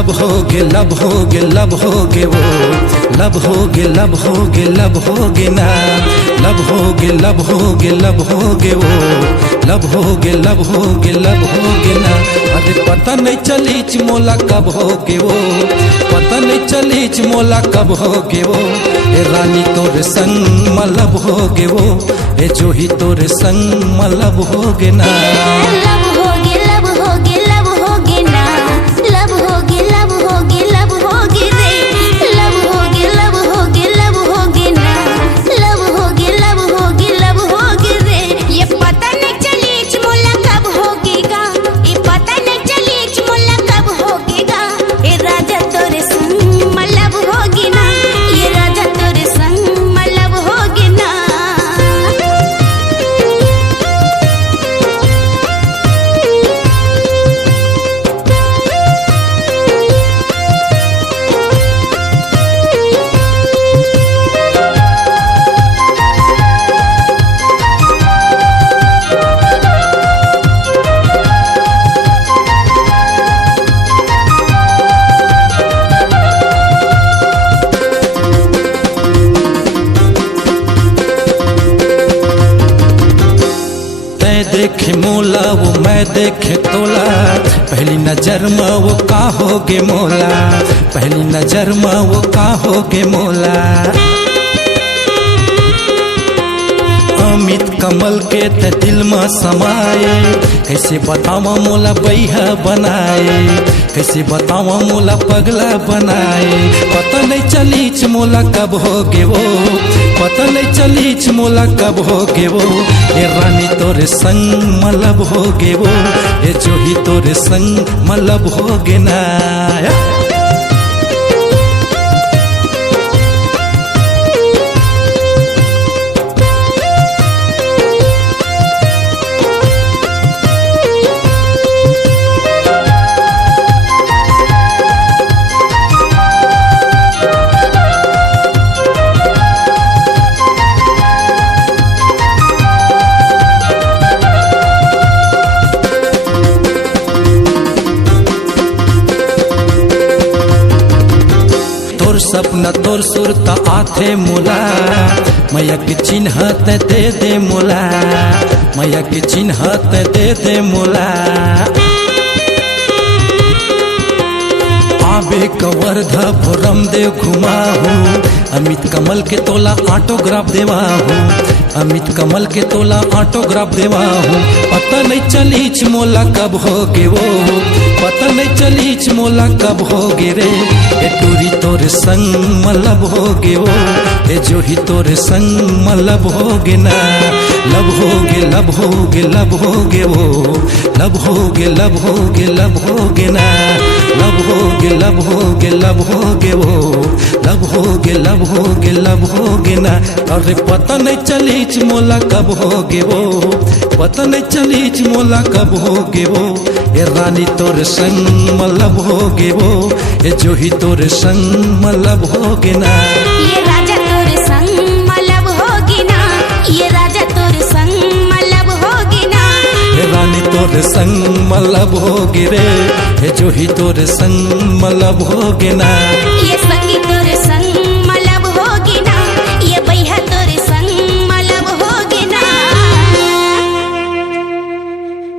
लब होगे लब होगे लब होगे वो लब होगे लब होगे लब होगे ना लब होगे लब होगे लब होगे वो लब होगे लब होगे लब होगे ना। अरे पता नहीं चली मोला कब होगे वो पता नहीं चली मोला कब होगे वो ए रानी तोरे संग मलब होगे वो ए जो ही तोरे संग मलब होगे ना। लब होगे लब होगे लब होगे ना लब होगे लब होगे लब होगे रे लब होगे लब होगे लब होगे ना लब होगे लब होगे लब होगे रे। ये पता नहीं चली मोला कब होगेगा ये पता नहीं चली मोला कब होगेगा ए राजा तोरे संग मलब होगी ना ये राजा तोरे संग मलब होगी ना। देखे मोला वो मैं देखे तोला पहली नजर में वो का होगे मोला पहली नजर में वो का होगे मोला। अमित कमल के ते दिल में समाए कैसे बतावा मोला बैहा बनाए कैसे बतावा मोला पगला बनाए। पता नहीं चली मोला कब होगे वो पता नहीं चली मोला कब होगे वो ये रानी तोरे संग मलब होगे वो ये जो ही तोरे संग मलब होगे ना। सपना तोर सुरता आथे मोला मैया के चिन्ह दे दे मोला मैया के चिन्ह दे दे मोला। आबे कवर्धा भोरम देव घुमाहू अमित कमल के तोला ऑटोग्राफ देवाहू अमित कमल के तोला ऑटोग्राफ देवाहू। पता नहीं चली मोला कब होगे वो पता नहीं चली मोला कब होगे रे ए टूरी तोरे संग मलब होगे वो ए जो ही तोरे संग मलब होगे ना। लब होगे लब होगे लब होगे वो लब होगे लब होगे लब होगे ना लब होगे लब होगे लब होगे वो लब होगे लब होगे लब होगे ना। अरे पता नहीं चली मोला कब होगे वो पता नहीं चली मोला कब होगे वो ए रानी तोरे संग मलब होगे वो ए जो ही तोरे संग मलब होगे ना। ये राजा तोरे संग मलब होगी ना ये राजा तोरे संग मलब होगी ना। ए रानी तोरे संग मलब होगे रे ए जो ही तोरे संग मलब होगे ना। ये